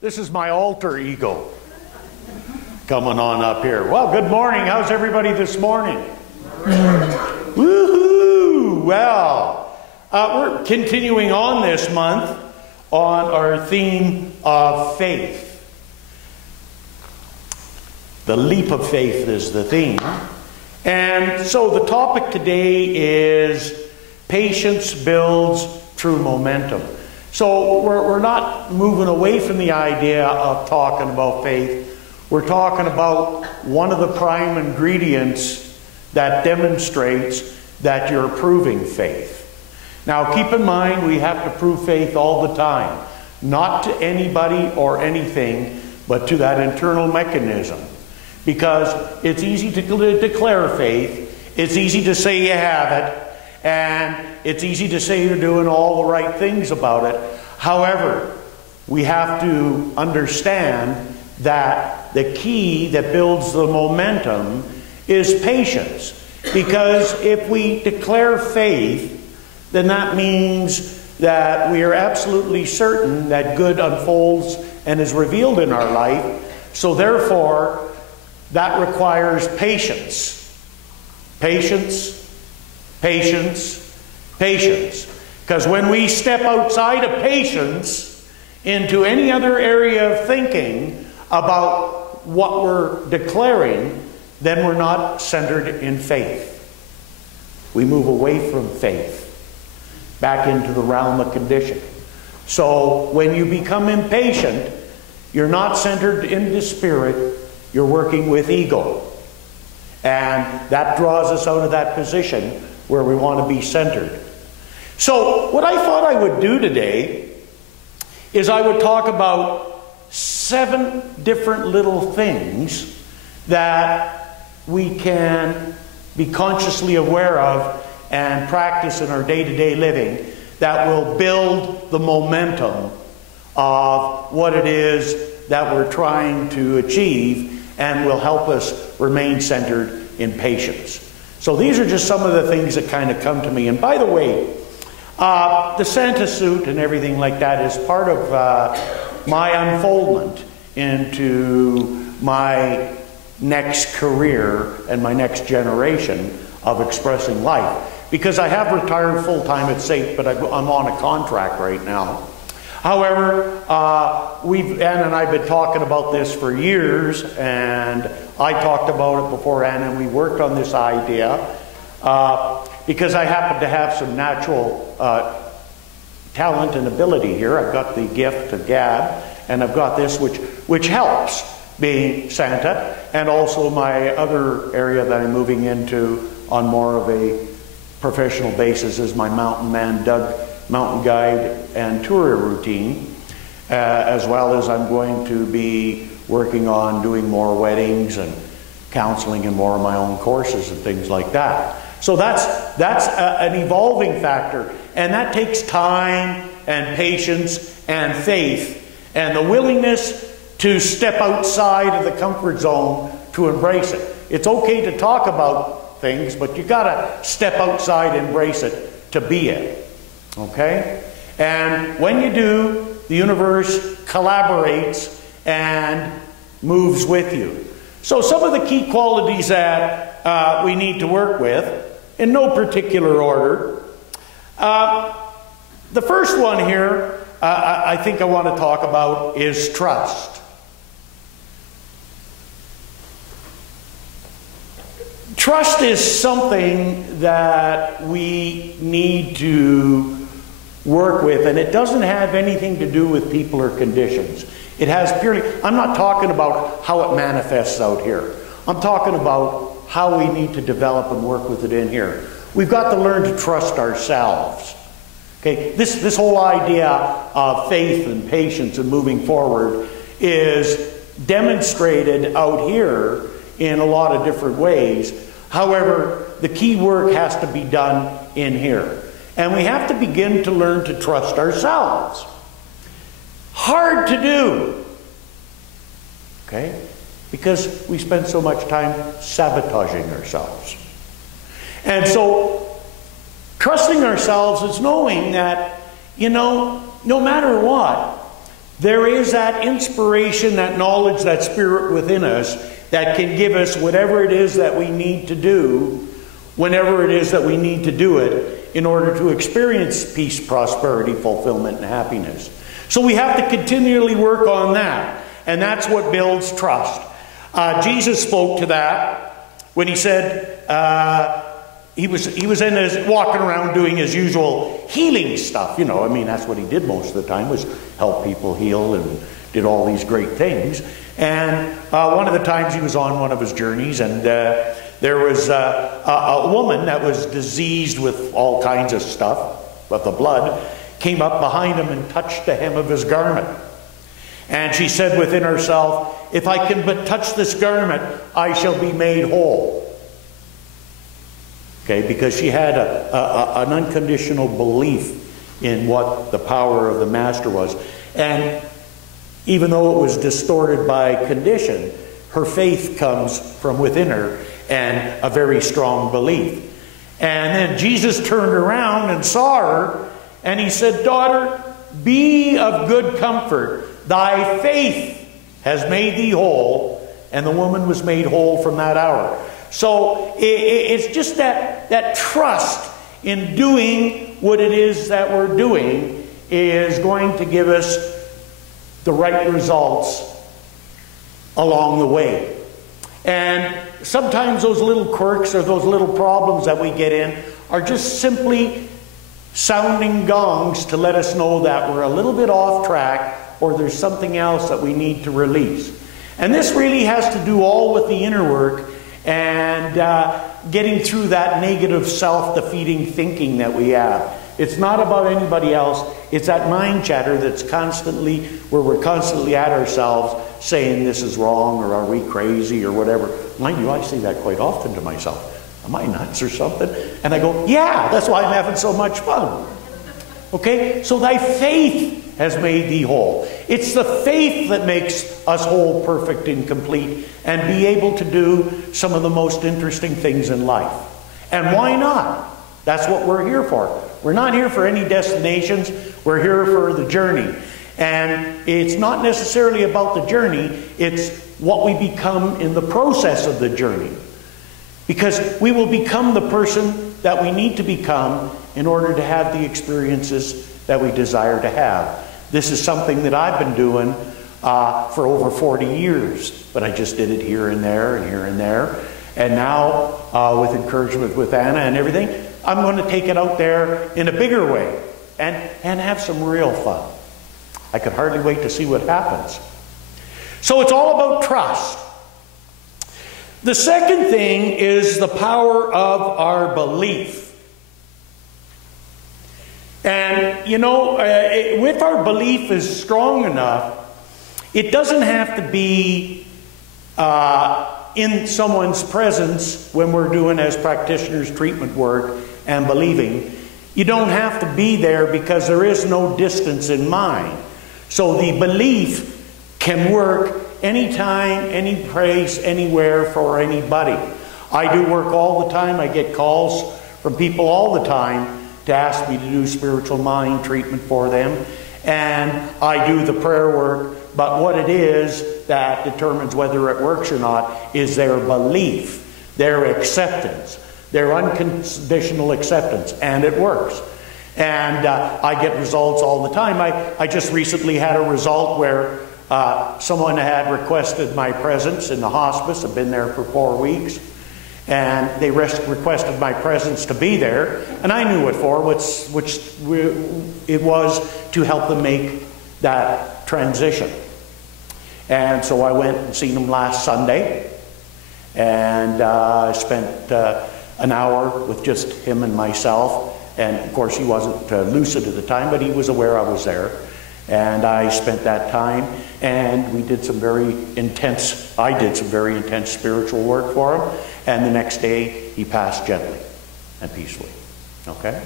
This is my alter ego coming on up here. Well, good morning. How's everybody this morning? Woohoo! Well, we're continuing on this month on our theme of faith. The leap of faith is the theme. And so the topic today is patience builds true momentum. So we're not moving away from the idea of talking about faith. We're talking about one of the prime ingredients that demonstrates that you're proving faith. Now keep in mind, we have to prove faith all the time. Not to anybody or anything, but to that internal mechanism. Because it's easy to declare faith. It's easy to say you have it. And it's easy to say you're doing all the right things about it. However, we have to understand that the key that builds the momentum is patience. Because if we declare faith, then that means that we are absolutely certain that good unfolds and is revealed in our life. So therefore, that requires patience. Patience. Patience, patience. Because when we step outside of patience into any other area of thinking about what we're declaring, then we're not centered in faith. We move away from faith, back into the realm of condition. So when you become impatient, you're not centered in the spirit, you're working with ego. And that draws us out of that position where we want to be centered. So what I thought I would do today is I would talk about 7 different little things that we can be consciously aware of and practice in our day-to-day living that will build the momentum of what it is that we're trying to achieve and will help us remain centered in patience. So these are just some of the things that kind of come to me. And by the way, the Santa suit and everything like that is part of my unfoldment into my next career and my next generation of expressing life. Because I have retired full-time at SAIT, but I'm on a contract right now. However, Ann and I have been talking about this for years, and I talked about it before Ann, and we worked on this idea because I happen to have some natural talent and ability here. I've got the gift of gab, and I've got this which helps being Santa, and also my other area that I'm moving into on more of a professional basis is my mountain man, mountain guide and tour routine, as well as I'm going to be working on doing more weddings and counseling and more of my own courses and things like that. So that's an evolving factor, and that takes time and patience and faith and the willingness to step outside of the comfort zone to embrace it. It's okay to talk about things, but you gotta step outside, embrace it to be it. Okay? And when you do, the universe collaborates and moves with you. So some of the key qualities that we need to work with, in no particular order. The first one here, I think I want to talk about is trust. Trust is something that we need to work with, and it doesn't have anything to do with people or conditions. It has purely, I'm not talking about how it manifests out here. I'm talking about how we need to develop and work with it in here. We've got to learn to trust ourselves. Okay, this whole idea of faith and patience and moving forward is demonstrated out here in a lot of different ways. However, the key work has to be done in here. And we have to begin to learn to trust ourselves. Hard to do. Okay? Because we spend so much time sabotaging ourselves. And so, trusting ourselves is knowing that, you know, no matter what, there is that inspiration, that knowledge, that spirit within us that can give us whatever it is that we need to do, whenever it is that we need to do it, in order to experience peace, prosperity, fulfillment, and happiness. So we have to continually work on that. And that's what builds trust. Jesus spoke to that when he said, he was in his, walking around doing his usual healing stuff. You know, I mean, that's what he did most of the time, was help people heal and did all these great things. And one of the times he was on one of his journeys, and there was a woman that was diseased with all kinds of stuff, but the blood came up behind him and touched the hem of his garment. And she said within herself, if I can but touch this garment, I shall be made whole. Okay, because she had an unconditional belief in what the power of the Master was. And even though it was distorted by condition, her faith comes from within her and a very strong belief. And then Jesus turned around and saw her, and he said, daughter, be of good comfort. Thy faith has made thee whole. And the woman was made whole from that hour. So it's just that trust in doing what it is that we're doing is going to give us the right results along the way. And sometimes those little quirks or those little problems that we get in are just simply sounding gongs to let us know that we're a little bit off track, or there's something else that we need to release. And this really has to do all with the inner work and getting through that negative self-defeating thinking that we have. It's not about anybody else. It's that mind chatter that's constantly, where we're constantly at ourselves saying this is wrong, or are we crazy, or whatever. Mind you, I say that quite often to myself. Am I nuts or something? And I go, yeah, that's why I'm having so much fun. Okay? So thy faith has made thee whole. It's the faith that makes us whole, perfect, and complete, and be able to do some of the most interesting things in life. And why not? That's what we're here for. We're not here for any destinations. We're here for the journey. And it's not necessarily about the journey. It's what we become in the process of the journey. Because we will become the person that we need to become in order to have the experiences that we desire to have. This is something that I've been doing for over 40 years, but I just did it here and there and here and there. And now, with encouragement with Anna and everything, I'm going to take it out there in a bigger way and have some real fun. I could hardly wait to see what happens. So it's all about trust. The second thing is the power of our belief. And, you know, if our belief is strong enough, it doesn't have to be in someone's presence when we're doing, as practitioners, treatment work and believing. You don't have to be there because there is no distance in mind. So the belief can work anytime, any place, anywhere, for anybody. I do work all the time. I get calls from people all the time to ask me to do spiritual mind treatment for them. And I do the prayer work. But what it is that determines whether it works or not is their belief, their acceptance, their unconditional acceptance. And it works. And I get results all the time. I just recently had a result where someone had requested my presence in the hospice. I've been there for 4 weeks. And they requested my presence to be there. And I knew what for, which it was to help them make that transition. And so I went and seen him last Sunday. And I spent an hour with just him and myself. And of course he wasn't lucid at the time, but he was aware I was there. And I spent that time, and we did some very intense, I did some very intense spiritual work for him. And the next day, he passed gently and peacefully. Okay?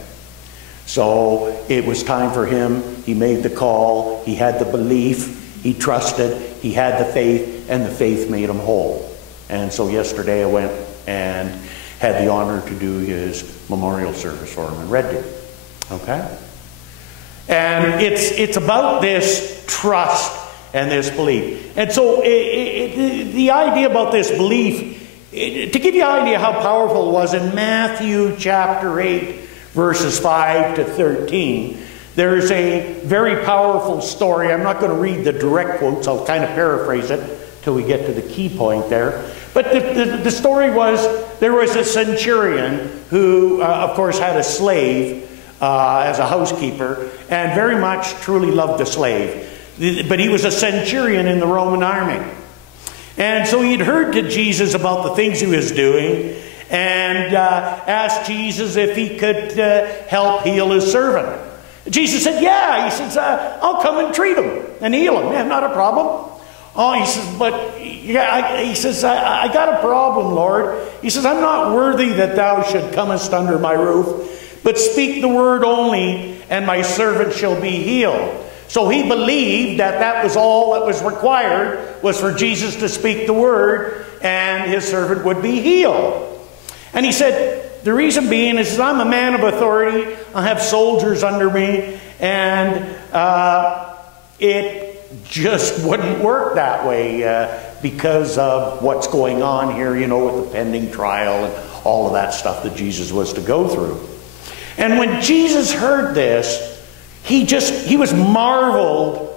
So it was time for him. He made the call. He had the belief. He trusted. He had the faith, and the faith made him whole. And so yesterday I went and had the honor to do his memorial service for him in Red Deer. Okay? And it's about this trust and this belief. And so the idea about this belief, to give you an idea how powerful it was, in Matthew chapter 8, verses 5 to 13, there's a very powerful story. I'm not going to read the direct quotes. I'll kind of paraphrase it till we get to the key point there. But the story was, there was a centurion who, of course, had a slave as a housekeeper, and very much truly loved the slave. But he was a centurion in the Roman army. And so he'd heard to Jesus about the things he was doing, and asked Jesus if he could help heal his servant. Jesus said, yeah. He says, I'll come and treat him and heal him. Yeah, not a problem. Oh, he says, but yeah, he says, I got a problem, Lord. He says, I'm not worthy that thou should comest under my roof, but speak the word only, and my servant shall be healed. So he believed that that was all that was required, was for Jesus to speak the word, and his servant would be healed. And he said, the reason being is I'm a man of authority. I have soldiers under me, and it just wouldn't work that way because of what's going on here, you know, with the pending trial and all of that stuff that Jesus was to go through. And when Jesus heard this, he was marveled,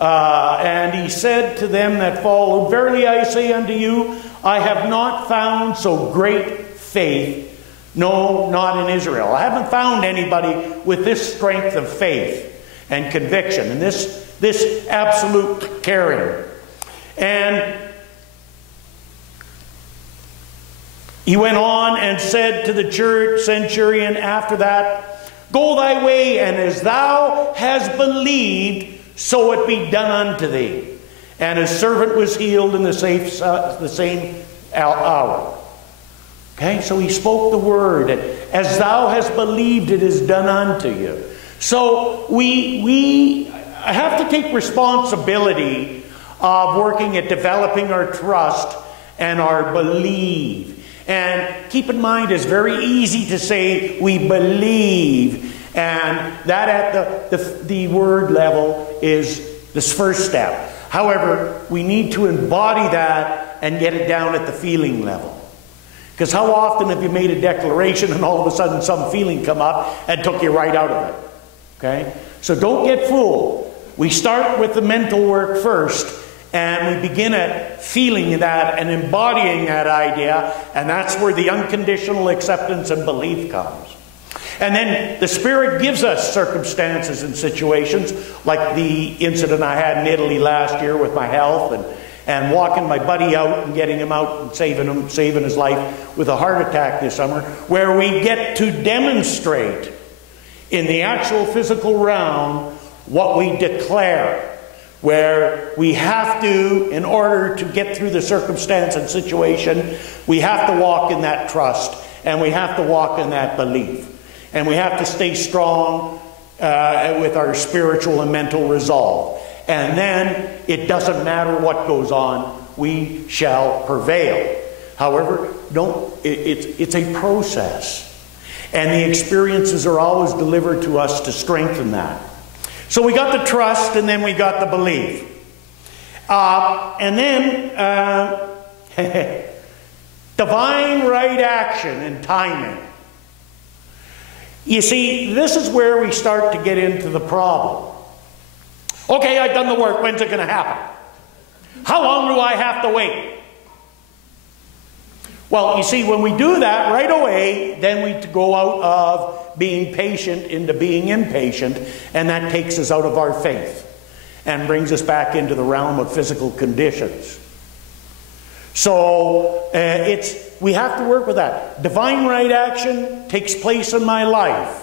and he said to them that followed, verily I say unto you, I have not found so great faith, no, not in Israel. I haven't found anybody with this strength of faith and conviction and this absolute caring. And he went on and said to the centurion after that, go thy way, and as thou hast believed, so it be done unto thee. And his servant was healed in the same hour. Okay, so he spoke the word. As thou hast believed, it is done unto you. So we have to take responsibility of working at developing our trust and our belief. And keep in mind, it's very easy to say we believe, and that at the word level is this first step. However, we need to embody that and get it down at the feeling level. Because how often have you made a declaration and all of a sudden some feeling come up and took you right out of it? Okay? So don't get fooled. We start with the mental work first, and we begin at feeling that and embodying that idea, and that's where the unconditional acceptance and belief comes. And then the Spirit gives us circumstances and situations, like the incident I had in Italy last year with my health, and walking my buddy out and getting him out and saving his life with a heart attack this summer, where we get to demonstrate in the actual physical realm what we declare. Where we have to, in order to get through the circumstance and situation, we have to walk in that trust, and we have to walk in that belief. And we have to stay strong with our spiritual and mental resolve. And then it doesn't matter what goes on, we shall prevail. However, it's a process. And the experiences are always delivered to us to strengthen that. So we got the trust, and then we got the belief. And then divine right action and timing. You see, this is where we start to get into the problem. Okay, I've done the work. When's it going to happen? How long do I have to wait? Well, you see, when we do that right away, then we go out of being patient into being impatient, and that takes us out of our faith and brings us back into the realm of physical conditions. So we have to work with that. Divine right action takes place in my life,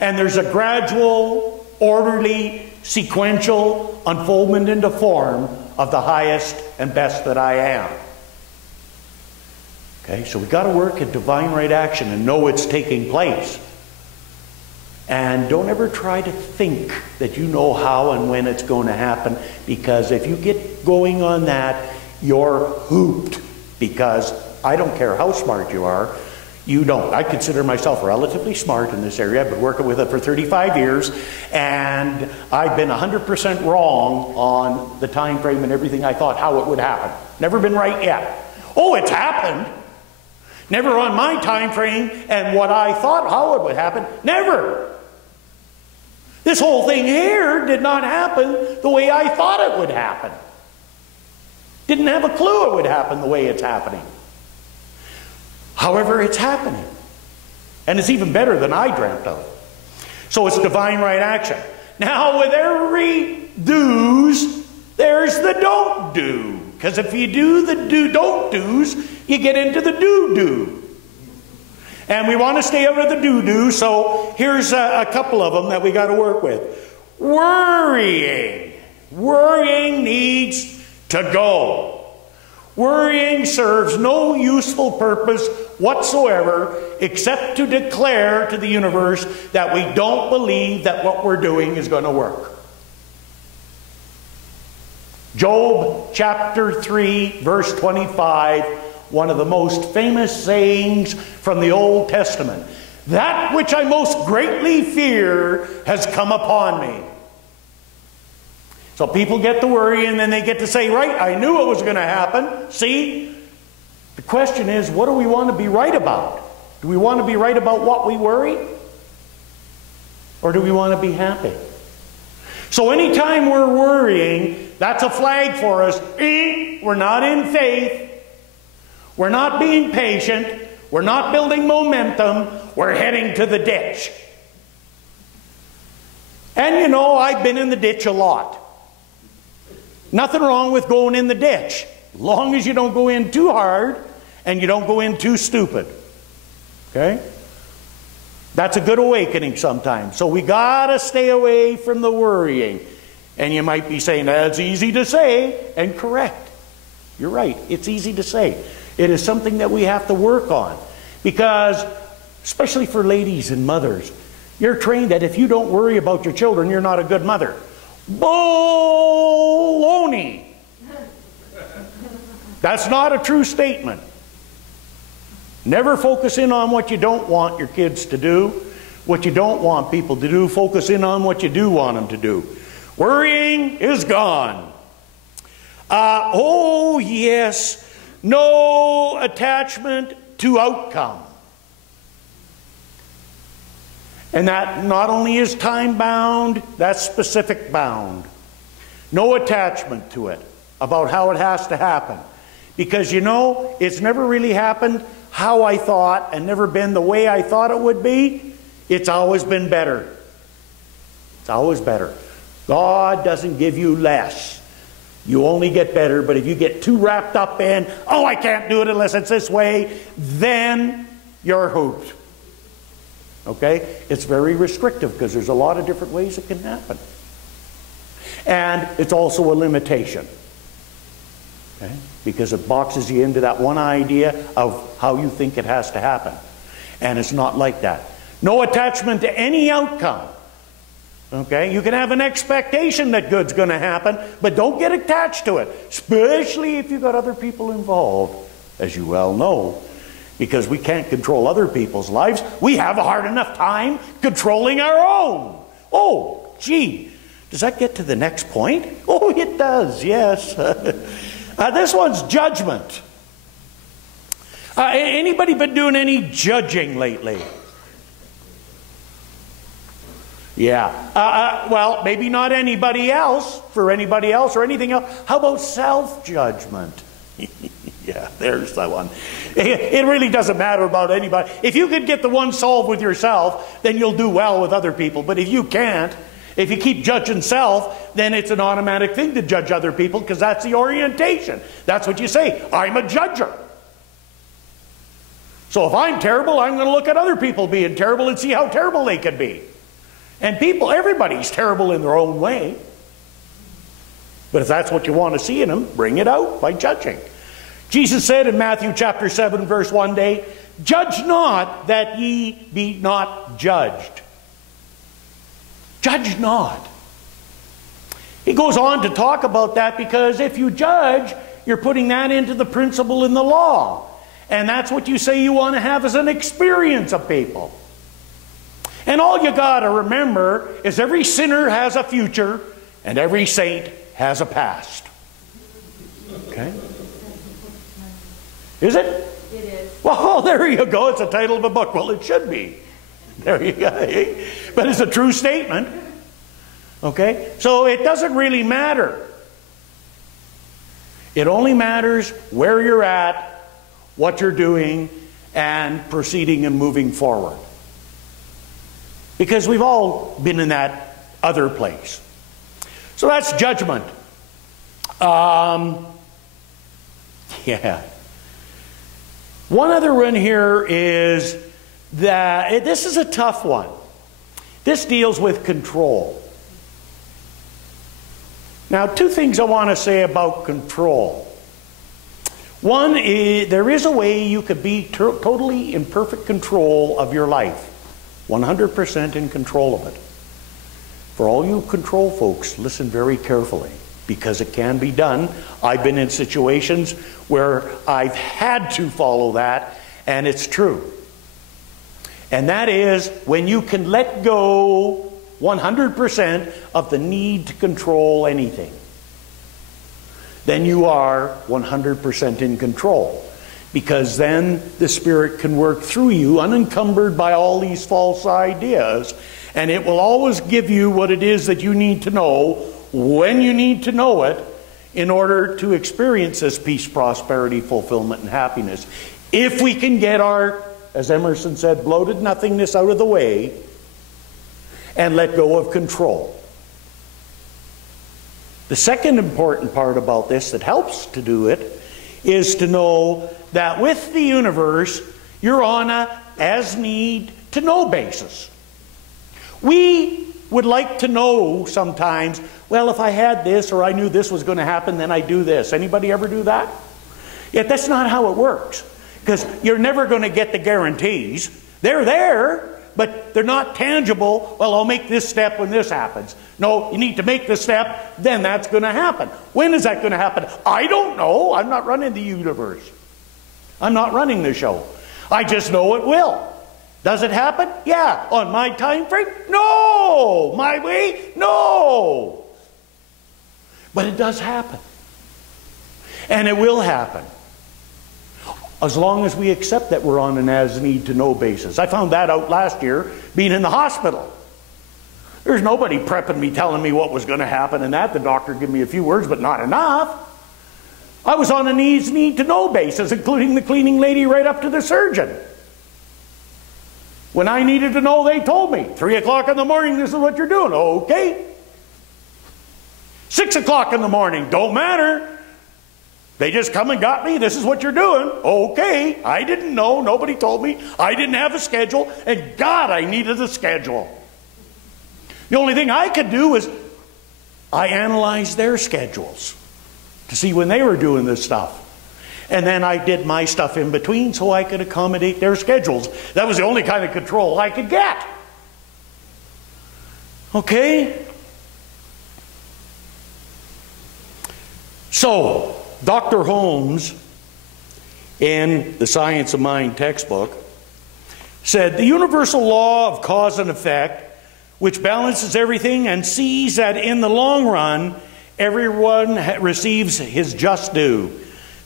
and there's a gradual, orderly, sequential unfoldment into form of the highest and best that I am. Okay, so we've got to work at divine right action and know it's taking place. And don't ever try to think that you know how and when it's going to happen, because if you get going on that, you're hooped. Because I don't care how smart you are, You don't. I consider myself relatively smart in this area. I've been working with it for 35 years, and I've been 100% wrong on the time frame and everything I thought how it would happen. Never been right yet. Oh, it's happened. Never on my time frame and what I thought how it would happen. Never. This whole thing here did not happen the way I thought it would happen. Didn't have a clue it would happen the way it's happening. However, it's happening. And it's even better than I dreamt of. So it's divine right action. Now, with every do's, there's the don't do. Because if you do the don't do's, you get into the do-do. And we want to stay out of the do-do, so here's a couple of them that we got to work with. Worrying. Worrying needs to go. Worrying serves no useful purpose whatsoever except to declare to the universe that we don't believe that what we're doing is going to work. Job chapter 3 verse 25, one of the most famous sayings from the Old Testament. That which I most greatly fear has come upon me. So people get to worry and then they get to say, right, I knew it was going to happen. See? The question is, what do we want to be right about? Do we want to be right about what we worry? Or do we want to be happy? So anytime we're worrying, that's a flag for us. We're not in faith. We're not being patient. We're not building momentum. We're heading to the ditch. And you know, I've been in the ditch a lot. Nothing wrong with going in the ditch, as long as you don't go in too hard and you don't go in too stupid. Okay? That's a good awakening sometimes. So we got to stay away from the worrying. And you might be saying, that's easy to say, and correct. You're right. It's easy to say. It is something that we have to work on. Because, especially for ladies and mothers, you're trained that if you don't worry about your children, you're not a good mother. Baloney! That's not a true statement. Never focus in on what you don't want your kids to do, what you don't want people to do. Focus in on what you do want them to do. Worrying is gone. Oh yes, no attachment to outcome. And that not only is time bound, that's specific bound. No attachment to it, about how it has to happen. Because you know, it's never really happened how I thought and never been the way I thought it would be. It's always been better. It's always better. God doesn't give you less. You only get better, but if you get too wrapped up in, oh, I can't do it unless it's this way, then you're hooped. Okay? It's very restrictive because there's a lot of different ways it can happen. And it's also a limitation. Okay? Because it boxes you into that one idea of how you think it has to happen. And it's not like that. No attachment to any outcome. Okay? You can have an expectation that good's going to happen, but don't get attached to it. Especially if you've got other people involved, as you well know. Because we can't control other people's lives. We have a hard enough time controlling our own. Oh, gee. Does that get to the next point? Oh, it does, yes. This one's judgment. Anybody been doing any judging lately? Yeah. Well, maybe not anybody else, for anybody else or anything else. How about self-judgment? Yeah, there's that one. It really doesn't matter about anybody. If you could get the one solved with yourself, then you'll do well with other people. But if you can't, if you keep judging self, then it's an automatic thing to judge other people because that's the orientation. That's what you say. I'm a judger. So if I'm terrible, I'm going to look at other people being terrible and see how terrible they can be. And people, everybody's terrible in their own way. But if that's what you want to see in them, bring it out by judging. Jesus said in Matthew chapter 7 verse 1 day, judge not that ye be not judged. Judge not. He goes on to talk about that because if you judge, you're putting that into the principle in the law. And that's what you say you want to have as an experience of people. And all you got to remember is every sinner has a future and every saint has a past. Okay? Is it? It is. Well, there you go. It's the title of a book. Well, it should be. There you go. But it's a true statement. Okay? So it doesn't really matter. It only matters where you're at, what you're doing, and proceeding and moving forward. Because we've all been in that other place. So that's judgment. Yeah. One other one here is that this is a tough one. This deals with control. Now, two things I want to say about control. One is there is a way you could be totally in perfect control of your life. 100% in control of it. For all you control folks, listen very carefully, because it can be done. I've been in situations where I've had to follow that, and it's true. And that is when you can let go 100% of the need to control anything. Then you are 100% in control. Because then the Spirit can work through you unencumbered by all these false ideas. And it will always give you what it is that you need to know when you need to know it in order to experience this peace, prosperity, fulfillment, and happiness. If we can get our, as Emerson said, bloated nothingness out of the way and let go of control. The second important part about this that helps to do it is to know that with the universe, you're on a as-need-to-know basis. We would like to know sometimes, well, if I had this or I knew this was going to happen, then I'd do this. Anybody ever do that? Yet that's not how it works. Because you're never going to get the guarantees. They're there, but they're not tangible. Well, I'll make this step when this happens. No, you need to make the step, then that's going to happen. When is that going to happen? I don't know. I'm not running the universe. I'm not running the show. I just know it will. Does it happen? Yeah. On my time frame? No. My way? No. But it does happen. And it will happen. As long as we accept that we're on an as-need-to-know basis. I found that out last year being in the hospital. There's nobody prepping me, telling me what was going to happen and that. The doctor gave me a few words, but not enough. I was on a need-to-know basis, including the cleaning lady right up to the surgeon. When I needed to know, they told me. 3 o'clock in the morning, this is what you're doing. Okay. 6 o'clock in the morning, don't matter. They just come and got me. This is what you're doing. Okay. I didn't know. Nobody told me. I didn't have a schedule. And God, I needed a schedule. The only thing I could do was I analyzed their schedules to see when they were doing this stuff. And then I did my stuff in between so I could accommodate their schedules. That was the only kind of control I could get. Okay? So, Dr. Holmes, in the Science of Mind textbook, said, the universal law of cause and effect, which balances everything and sees that in the long run, everyone receives his just due.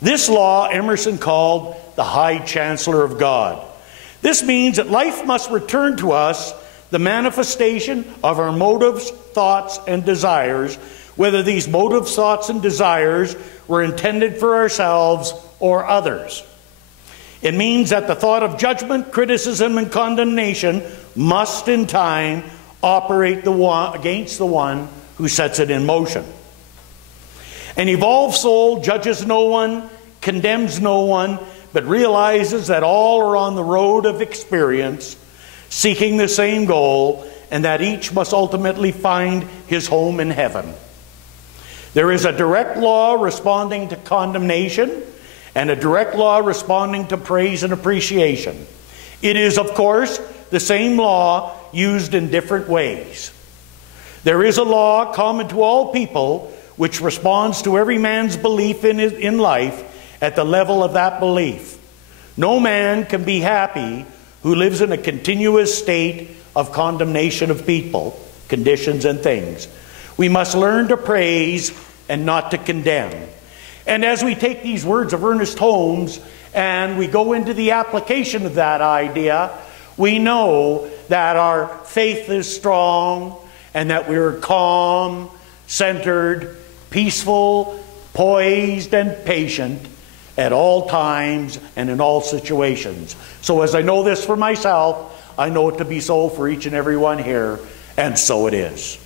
This law Emerson called the High Chancellor of God. This means that life must return to us the manifestation of our motives, thoughts, and desires, whether these motives, thoughts, and desires were intended for ourselves or others. It means that the thought of judgment, criticism, and condemnation must in time operate against the one who sets it in motion. An evolved soul judges no one, condemns no one, but realizes that all are on the road of experience, seeking the same goal, and that each must ultimately find his home in heaven. There is a direct law responding to condemnation and a direct law responding to praise and appreciation. It is, of course, the same law used in different ways. There is a law common to all people which responds to every man's belief in life at the level of that belief. No man can be happy who lives in a continuous state of condemnation of people, conditions, and things. We must learn to praise and not to condemn. And as we take these words of Ernest Holmes and we go into the application of that idea, we know that our faith is strong and that we're calm, centered, peaceful, poised, and patient at all times and in all situations. So as I know this for myself, I know it to be so for each and every one here, and so it is.